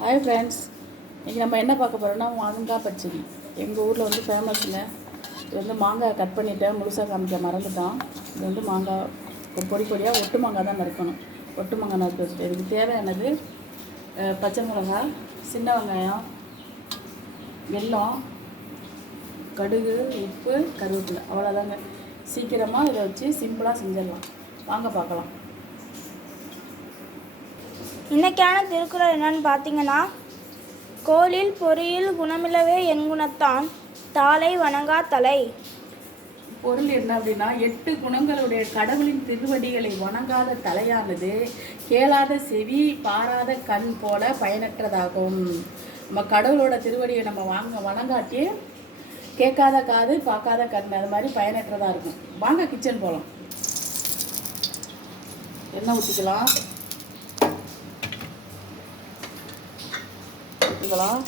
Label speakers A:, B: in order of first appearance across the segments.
A: Hi friends இன்றைக்கி நம்ம என்ன பார்க்க போகிறோம்னா மாங்காய் பச்சடி. எங்கள் ஊரில் வந்து ஃபேமஸுங்க இது வந்து மாங்காய் கட் பண்ணிவிட்டேன் முழுசாக காமிக்க மறந்துட்டோம். இது வந்து மாங்காய் ஒரு பொடி பொடியாக ஒட்டு மாங்காய் தான் நறுக்கணும். ஒட்டு மாங்காய் நறுக்க வச்சுட்டு. இதுக்கு தேவையானது பச்சை மிளகாய் சின்ன வெங்காயம் வெல்லம் கடுகு உப்பு கருவேப்பிலை. அவ்வளோதாங்க சீக்கிரமாக இதை வச்சு சிம்பிளாக செஞ்சிடலாம். வாங்க பார்க்கலாம்.
B: இன்னைக்கான திருக்குறள் என்னன்னு பார்த்தீங்கன்னா கோலில் பொறியில் குணமில்லவே என் குணத்தான் தாளை வணங்கா தலை.
A: பொருள் என்ன அப்படின்னா எட்டு குணங்களுடைய கடவுளின் திருவடிகளை வணங்காத தலையானது கேளாத செவி பாராத கண் போல பயனற்றதாகும். நம்ம கடவுளோட திருவடியை நம்ம வாங்க வணங்காட்டி கேட்காத காது பார்க்காத கண் அது மாதிரி பயனற்றதாக இருக்கும். வாங்க கிச்சன் போகலாம் எண்ணெய் ஊற்றிக்கலாம் போட்டுக்கலாம்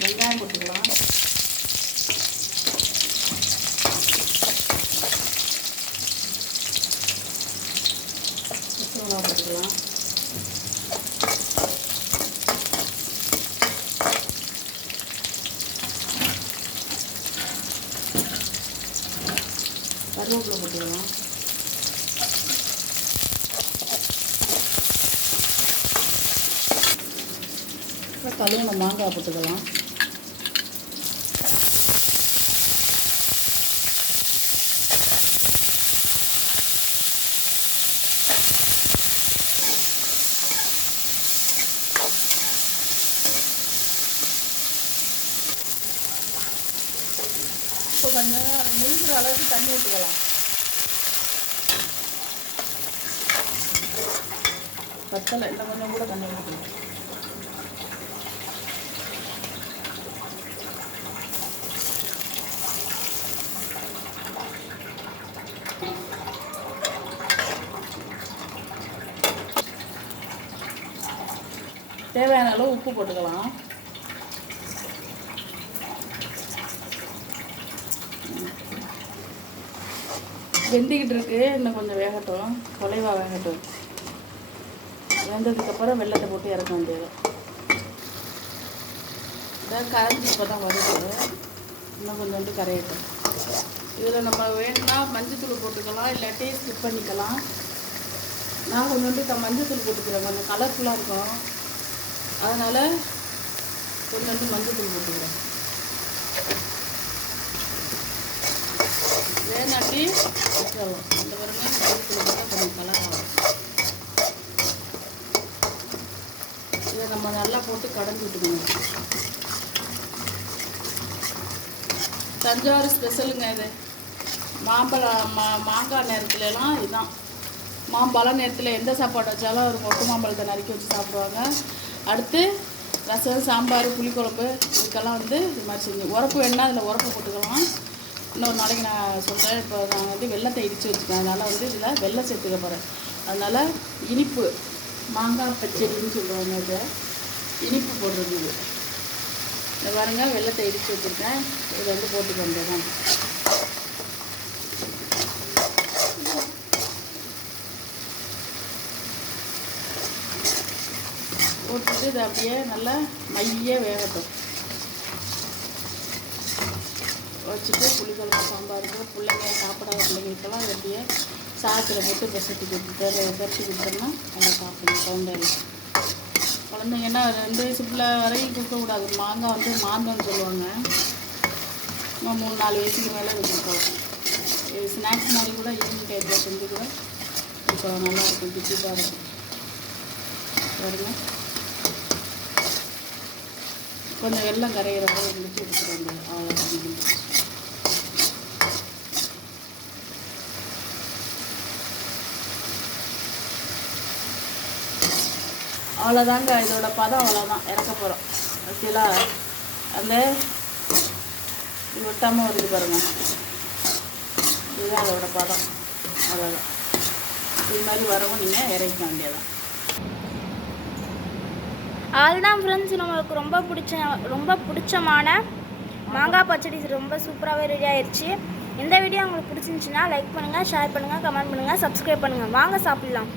A: வெங்காயம் போட்டுக்கலாம் பச்சை மிளகா போட்டுக்கலாம் கருவேப்பிலை போட்டுக்கலாம் அப்புறம் கழுவுன மாங்காய் போட்டுக்கலாம். இப்போ கொஞ்சம் முழுங்குற அளவுக்கு தண்ணி ஊற்றிக்கலாம் பத்தலை இல்லை கொஞ்சம் கூட தண்ணி ஊற்றிக்கலாம் தேவையான அளவு உப்பு போட்டுக்கலாம். வெந்திக்கிட்டு இருக்கு. இன்னும் கொஞ்சம் வேகட்டும். குலைவா வேகட்டும். வெந்ததுக்கப்புறம் வெள்ளத்தை போட்டு இறக்க வேண்டியது. இதான் கரைஞ்சி இப்போ தான் வருது. இன்னும் கொஞ்சம் வந்து கரையட்டும். இதில் நம்ம வேணும்னா மஞ்சத்தூள் போட்டுக்கலாம். இல்லாட்டி ஸ்கிப் பண்ணிக்கலாம். நான் கொஞ்சம் வந்து மஞ்சத்தூள் போட்டுக்கிறேன். கொஞ்சம் கலர்ஃபுல்லாக இருக்கும். அதனால் கொஞ்சோண்டு மஞ்சத்தூள் போட்டுக்கிறேன். வேணாட்டி வச்சிடலாம் அந்த பாருங்க மஞ்சத்தூள் போட்டால் கொஞ்சம் கலராகும். இதை நம்ம நல்லா போட்டு கடைஞ்சி விட்டுக்கணும் தஞ்சாவூர் ஸ்பெஷலுங்க இது. மாம்பழம் மா மாங்காய் நேரத்துலலாம் இதுதான் மாம்பழம் நேரத்தில் எந்த சாப்பாடு வச்சாலும் ஒரு மொட்டு மாம்பழத்தை நறுக்கி வச்சு சாப்பிடுவாங்க. அடுத்து ரசம் சாம்பார் புளிக்குழம்பு இதுக்கெல்லாம் வந்து இது மாதிரி செஞ்சு உரப்பு வேணுன்னா அதில் உரப்பு போட்டுக்கலாம். இன்னொரு நாளைக்கு நான் சொல்கிறேன் இப்போ நான் வந்து வெள்ளத்தை இடித்து வச்சுருக்கேன் அதனால் வந்து இதில் வெள்ளம் சேர்த்துக்க போகிறேன் அதனால் இனிப்பு மாங்காய் பச்சடின்னு சொல்லுவாங்க இதை. இனிப்பு போடுறது இது. பாருங்கள் வெள்ளத்தை இடித்து வச்சுருக்கேன். இதை வந்து போட்டுக்க போட்டுட்டு இதை அப்படியே நல்லா மைய வேகட்டும். வச்சுட்டு புளிக்குழம்பு சாம்பாருக்கு பிள்ளைங்க சாப்பிடாத பிள்ளைங்களுக்கெல்லாம் அப்படியே சாதத்தில் போட்டு பெசட்டி கொடுத்துட்டு பெரட்டி கொடுத்தோம்னா நல்லா சாப்பிடணும் குழந்தைங்க. குழந்தைங்கன்னா ரெண்டு வயசு பிள்ளை வரைக்கும் கொடுக்கக்கூடாது மாங்காய் வந்து மாந்தோன்னு சொல்லுவாங்க. நம்ம மூணு நாலு வயசுக்கு மேலே இது கொடுக்கலாம் இது ஸ்நாக்ஸ் மாதிரி கூட ஈவினிங் டைப்பில் செஞ்சு கூட இப்போ நல்லாயிருக்கும் திட்டிப்பாக இருக்கும். பாருங்கள் கொஞ்சம் வெள்ளம் கரையிற போது இருந்துச்சு எடுத்துட்டு அவ்வளோதான் அவ்வளோதாங்க இதோட பதம் அவ்வளோதான் இறக்க போகிறோம் ஓகேலா அந்த இது ஒட்டாமல் வருது பாருங்க. இதுதான் அதோட பதம். அவ்வளோதான் இது மாதிரி வரவும் நீங்கள் இறக்க வேண்டியதான்
B: அதுதான் ஃப்ரெண்ட்ஸ் நம்மளுக்கு ரொம்ப பிடிச்ச ரொம்ப பிடிச்சமான மாங்காய் பச்சடி. ரொம்ப சூப்பராகவே ரெடி ஆயிடுச்சு இந்த வீடியோ உங்களுக்கு பிடிச்சிருந்துச்சின்னா லைக் பண்ணுங்கள் ஷேர் பண்ணுங்கள் கமெண்ட் பண்ணுங்கள் சப்ஸ்கிரைப் பண்ணுங்கள் வாங்க சாப்பிட்லாம்.